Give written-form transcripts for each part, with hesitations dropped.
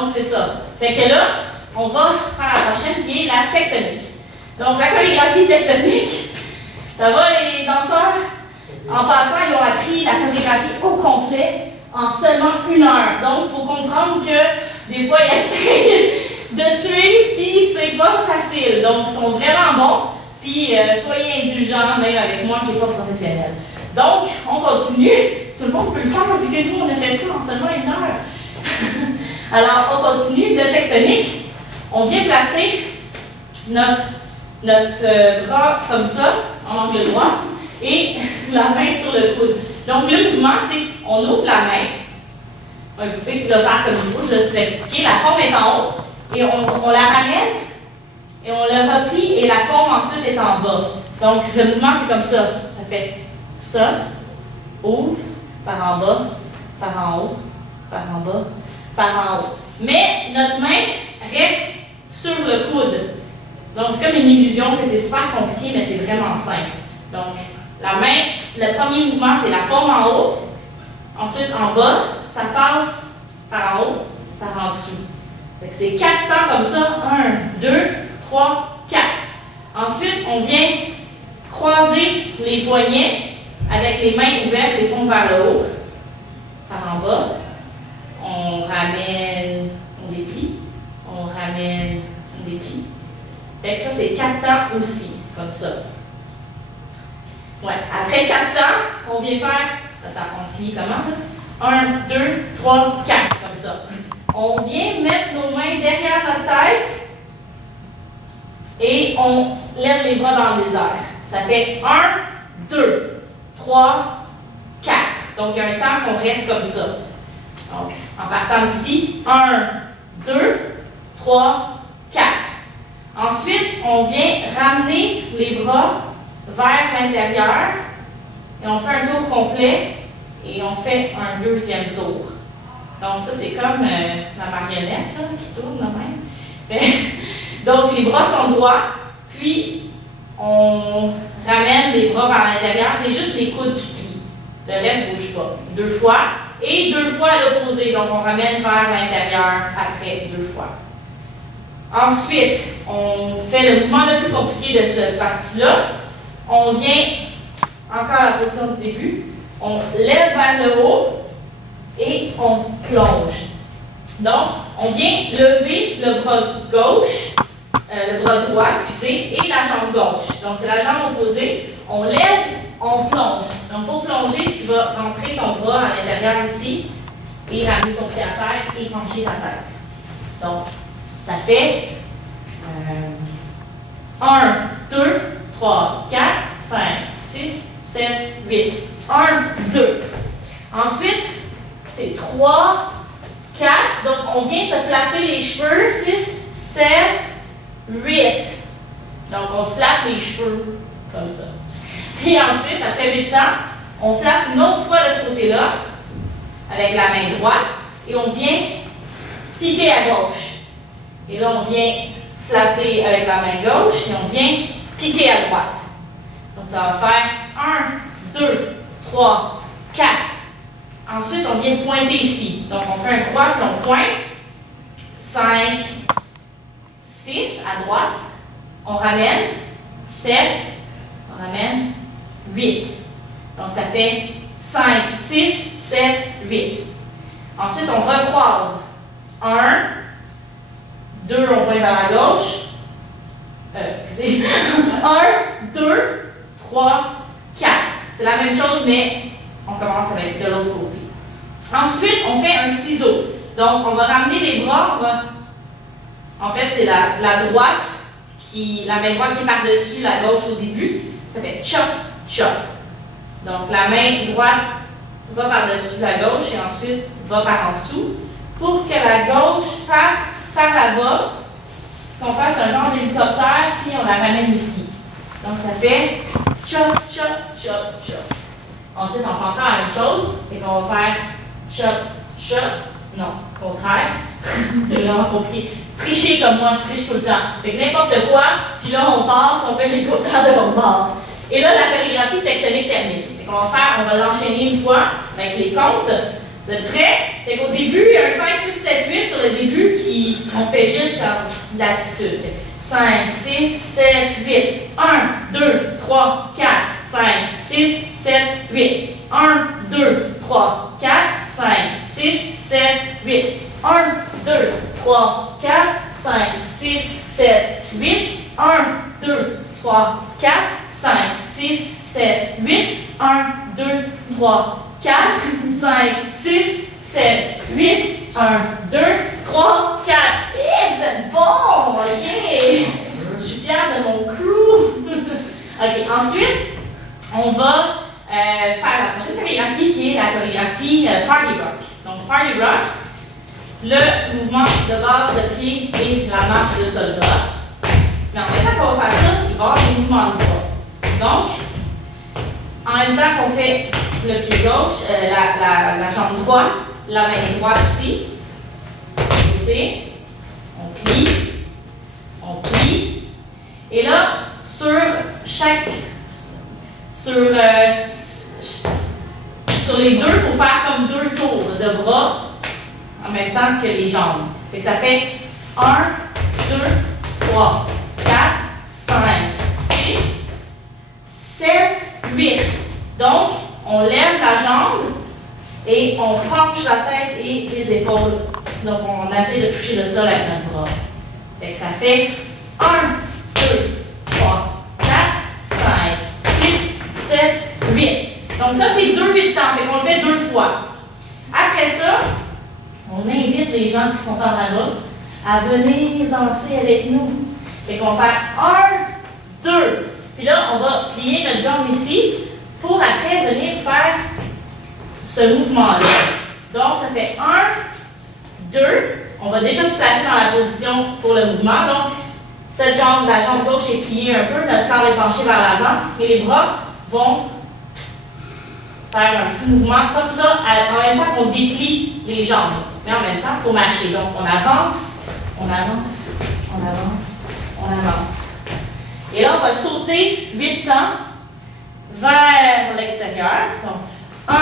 Donc, c'est ça. Fait que là, on va faire la prochaine qui est la tectonique. Donc, la chorégraphie tectonique, ça va, les danseurs? En passant, ils ont appris la chorégraphie au complet en seulement 1 heure. Donc, il faut comprendre que des fois, ils essayent de suivre, puis c'est pas facile. Donc, ils sont vraiment bons, puis soyez indulgents, même avec moi qui n'est pas professionnel. Donc, on continue. Tout le monde peut le faire, vu que nous, on a fait ça en seulement 1 heure. Alors, on continue. Le tectonique, on vient placer notre bras comme ça, en angle droit, et la main sur le coude. Donc, le mouvement, c'est on ouvre la main. Vous pouvez le faire comme il faut, je vais vous expliquer. La paume est en haut, et on la ramène, et on le replie, et la paume ensuite est en bas. Donc, le mouvement, c'est comme ça. Ça fait ça, ouvre, par en bas, par en haut, par en bas, par en haut. Mais notre main reste sur le coude. Donc, c'est comme une illusion que c'est super compliqué, mais c'est vraiment simple. Donc, la main, le premier mouvement, c'est la paume en haut. Ensuite, en bas, ça passe par en haut, par en dessous. C'est 4 temps comme ça. 1, 2, 3, 4. Ensuite, on vient croiser les poignets avec les mains ouvertes, les paumes vers le haut, par en bas. On ramène, on déplie, on ramène, on déplie. Fait que ça, c'est 4 temps aussi, comme ça. Ouais. Après 4 temps, on vient faire, attends, on finit comment, là? 1, 2, 3, 4, comme ça. On vient mettre nos mains derrière notre tête et on lève les bras dans les airs. Ça fait 1, 2, 3, 4. Donc, il y a un temps qu'on reste comme ça. Donc, en partant d'ici, 1, 2, 3, 4. Ensuite, on vient ramener les bras vers l'intérieur et on fait un tour complet et on fait un deuxième tour. Donc, ça, c'est comme la marionnette là, qui tourne de même. Donc, les bras sont droits, puis on ramène les bras vers l'intérieur. C'est juste les coudes qui plient. Le reste ne bouge pas. 2 fois. Et 2 fois à l'opposé. Donc, on ramène vers l'intérieur après 2 fois. Ensuite, on fait le mouvement le plus compliqué de cette partie-là. On vient, encore à la position du début, on lève vers le haut et on plonge. Donc, on vient lever le bras gauche, le bras droit, excusez, et la jambe gauche. Donc, c'est la jambe opposée. On lève, on plonge. Donc, pour plonger, tu vas rentrer ton bras à l'intérieur ici et ramener ton pied à terre et pencher ta tête. Donc, ça fait 1, 2, 3, 4, 5, 6, 7, 8. 1, 2. Ensuite, c'est 3, 4. Donc, on vient se flatter les cheveux. 6, 7, 8. Donc, on se flatte les cheveux comme ça. Et ensuite, après 8 temps, on flatte une autre fois de ce côté-là avec la main droite et on vient piquer à gauche. Et là, on vient flatter avec la main gauche et on vient piquer à droite. Donc, ça va faire 1, 2, 3, 4. Ensuite, on vient pointer ici. Donc, on fait un croix puis on pointe. 5, 6 à droite. On ramène. 7. On ramène. 8. Donc, ça fait 5, 6, 7, 8. Ensuite, on recroise. 1, 2, on pointe vers la gauche. Excusez. 1, 2, 3, 4. C'est la même chose, mais on commence avec de l'autre côté. Ensuite, on fait un ciseau. Donc, on va ramener les bras. En fait, c'est la droite, la main droite qui est par-dessus la gauche au début. Ça fait chop, chop. Donc, la main droite va par-dessus la gauche et ensuite va par en dessous pour que la gauche parte par là-bas, qu'on fasse un genre d'hélicoptère, puis on la ramène ici. Donc, ça fait chop, chop, chop, chop. Ensuite, on fait encore la même chose, et qu'on va faire chop, chop. Non, contraire. C'est vraiment compliqué. Tricher comme moi, je triche tout le temps. Fait que n'importe quoi, puis là, on part, on fait l'hélicoptère de l'autre bord. Et là, la chorégraphie tectonique termine. Fait qu'on va l'enchaîner une fois avec les comptes. Vous êtes prêts? Fait qu'au début, il y a un 5, 6, 7, 8 sur le début qui on fait juste comme l'attitude. 5, 6, 7, 8. 1, 2, 3, 4, 5, 6, 7, 8. 1, 2, 3, 4, 5, 6, 7, 8. 1, 2, 3, 4, 5, 6, 7, 8. 1, 2, 3, 4, 5, 6, 7, 8. 1, 2, 3, 4, 5, 6, 7, 8. 1, 2, 3, 4. Et vous êtes bons! OK! Je suis fière de mon crew! OK, ensuite, on va faire la prochaine chorégraphie qui est la chorégraphie Party Rock. Donc, Party Rock, le mouvement de base de pied et la marche de soldat. Mais en même temps qu'on va faire ça, il va y avoir des mouvements de bras. Donc, en même temps qu'on fait le pied gauche, la jambe droite, la main droite aussi. Côté, on plie. Et là, sur les deux, il faut faire comme 2 tours de bras en même temps que les jambes. Fait que ça fait 1, 2, 3, 4, 5, 6, 7, 8. Donc, on lève la jambe et on penche la tête et les épaules. Donc, on essaie de toucher le sol avec notre bras. Fait que ça fait 1, 2, 3, 4, 5, 6, 7, 8. Donc, ça, c'est 2 8 temps. Fait qu'on le fait 2 fois. Après ça, on invite les gens qui sont en avant à venir danser avec nous. Fait qu'on va faire 1, 2. Puis là, on va plier notre jambe ici pour après venir faire ce mouvement-là. Donc, ça fait 1, 2. On va déjà se placer dans la position pour le mouvement. Donc, cette jambe, la jambe gauche est pliée un peu, notre corps est penché vers l'avant et les bras vont faire un petit mouvement comme ça, en même temps qu'on déplie les jambes. Mais en même temps, il faut marcher. Donc, on avance, on avance, on avance, on avance. Et là, on va sauter 8 temps vers l'extérieur. Donc, 1,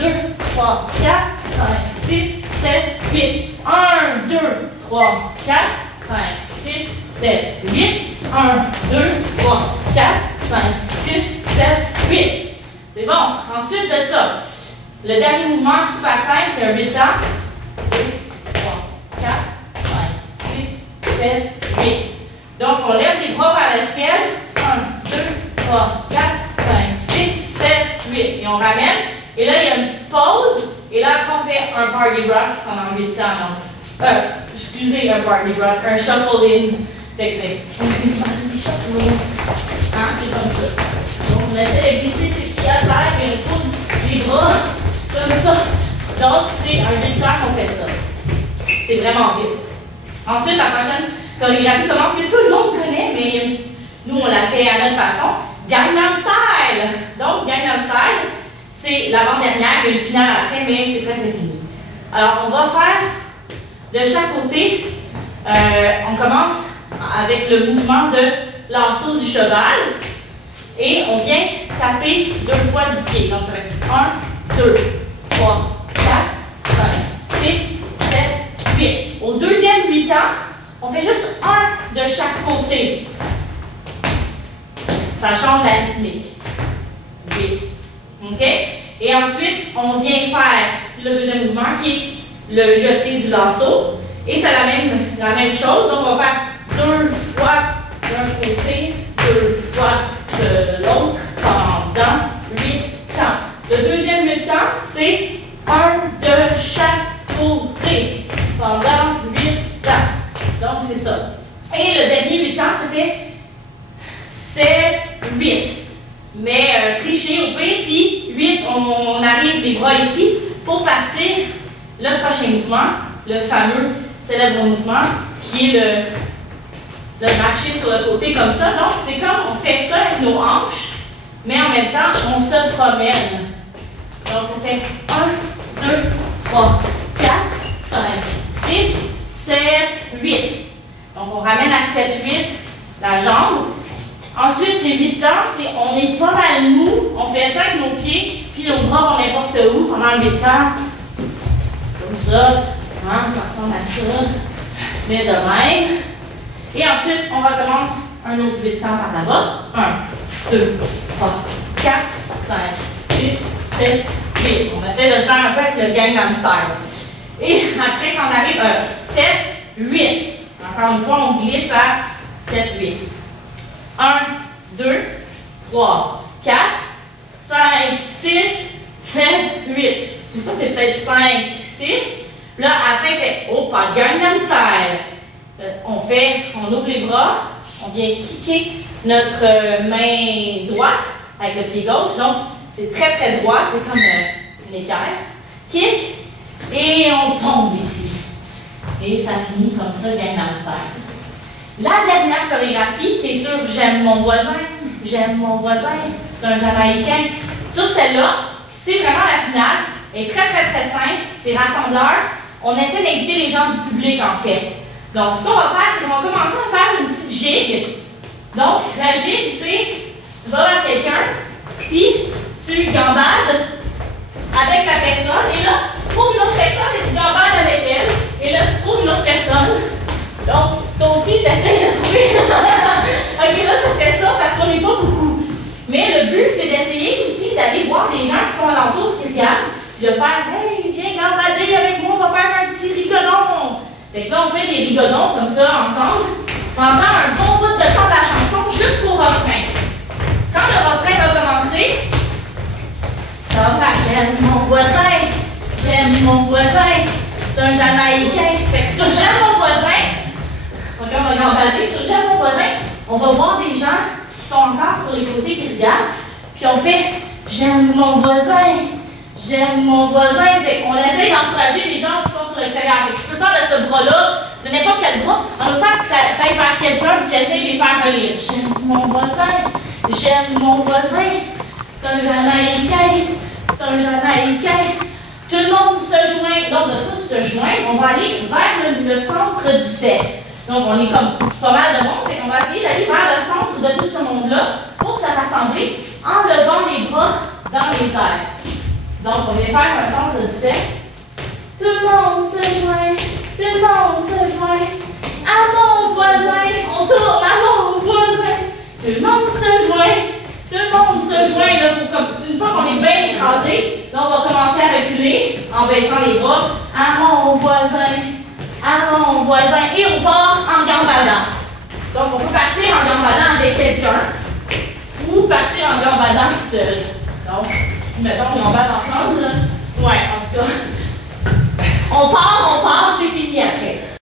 2, 3, 4, 5, 6, 7, 8. 1, 2, 3, 4, 5, 6, 7, 8. 1, 2, 3, 4, 5, 6, 7, 8. C'est bon. Ensuite de ça, le dernier mouvement super simple, c'est un 8 temps. 2, 3, 4, 5, 6, 7, 8. Donc, on lève les bras vers le ciel. 1, 2, 3, 4, 5, 6, 7, 8. Et on ramène. Et là, il y a une petite pause. Et là, après, on fait un party rock pendant 8 temps. Donc, excusez, un party rock, un shuffle-in. Fait que c'est hein, c'est comme ça. Donc, on essaie de glisser ses pieds à terre et on pousse les bras comme ça. Donc, c'est un 8 temps qu'on fait ça. C'est vraiment vite. Ensuite, la prochaine chorégraphie commence que tout le monde connaît, mais nous, on l'a fait à notre façon. Gangnam Style. Donc, Gangnam Style, c'est l'avant-dernière et le final après, mais c'est presque fini. Alors, on va faire de chaque côté, on commence avec le mouvement de l'assaut du cheval et on vient taper 2 fois du pied. Donc, ça va être 1, 2, 3, 4, 5, 6, 7, 8. Au deuxième 8 temps, on fait juste 1 de chaque côté. Ça change la rythmique. 8. OK? Et ensuite, on vient faire le deuxième mouvement qui est le jeté du lasso. Et c'est la même chose. Donc, on va faire 2 fois d'un côté, 2 fois de l'autre pendant 8 temps. Le deuxième 8 temps, c'est 1 de chaque côté pendant 8 temps. Donc, c'est ça. Et le dernier 8 temps, ça fait 7, 8. Mais tricher au pire, puis 8, on arrive les bras ici pour partir le prochain mouvement, le fameux célèbre mouvement qui est le marcher sur le côté comme ça. Donc, c'est comme on fait ça avec nos hanches, mais en même temps, on se promène. Donc, ça fait 1, 2, 3, 4, 5, 6, 7, 8. Donc, on ramène à 7, 8 la jambe. Ensuite, c'est 8 temps, on est pas mal mou. On fait ça avec nos pieds, puis nos bras vont n'importe où pendant 8 temps. comme ça. Hein, ça ressemble à ça. Mais de même. Et ensuite, on recommence un autre 8 temps par là-bas. 1, 2, 3, 4, 5, 6, 7, 8. On essaie de le faire un peu avec le Gangnam Style. Et après, quand on arrive à 7, 8. Encore une fois, on glisse à 7, 8. 1, 2, 3, 4, 5, 6, 7, 8. Une fois, c'est peut-être 5, 6. Là, à la fin, il fait, oh, pas de Gangnam Style. On ouvre les bras, on vient kicker notre main droite avec le pied gauche. Donc, c'est très, très droit. C'est comme une équerre. Kick. Et on tombe ici. Et ça finit comme ça, Gangnam Style. La dernière chorégraphie, qui est sur J'aime mon voisin, j'aime mon voisin, c'est un Jamaïcain. Sur celle-là, c'est vraiment la finale. Elle est très, très, très simple. C'est rassembleur. On essaie d'inviter les gens du public, en fait. Donc, ce qu'on va faire, c'est qu'on va commencer à faire une petite gigue. Donc, la gigue, c'est, tu vas vers quelqu'un, puis tu gambades avec la personne, et là, tu trouves une autre personne et tu gambades avec elle, et là, tu trouves une autre personne. Donc, toi aussi, tu essaies de trouver. Ok, là, ça fait ça parce qu'on n'est pas beaucoup. Mais le but, c'est d'essayer aussi d'aller voir les gens qui sont alentour, qui regardent, puis de faire, hey, viens gambader avec moi, on va faire un petit rigodon. Fait que là, on fait des rigodons comme ça ensemble pendant un bon bout de temps de la chanson jusqu'au refrain. Quand le refrain va commencer, ça va faire j'aime mon voisin, j'aime mon voisin, c'est un Jamaïcain. Fait que sur j'aime mon voisin, on va gambader, sur j'aime mon voisin, on va voir des gens qui sont encore sur les côtés qui regardent, puis on fait j'aime mon voisin, j'aime mon voisin. Fait on essaie d'encourager les gens qui sont sur l'extérieur. Tu peux faire de ce bras-là, de n'importe quel bras, en même temps que tu ailles vers quelqu'un et que tu essaies de les faire relire. J'aime mon voisin, j'aime mon voisin, c'est un Jamaïcain, c'est un Jamaïcain. Tout le monde se joint, donc de tous se joindre, on va aller vers le centre du cercle. Donc on est comme pas mal de monde, et on va essayer d'aller vers le centre de tout ce monde-là pour se rassembler en levant les bras dans les airs. Donc on va faire un centre du cercle. Tout le monde se joint, tout le monde se joint à mon voisin, on tourne à mon voisin. Tout le monde se joint, tout le monde se joint. Là, une fois qu'on est bien écrasé, là, on va commencer à reculer en baissant les bras à mon voisin, à mon voisin. Et on part en gambadant. Donc on peut partir en gambadant avec quelqu'un ou partir en gambadant tout seul. Donc, si mettons on gambade ensemble, là, ouais, en tout cas, on part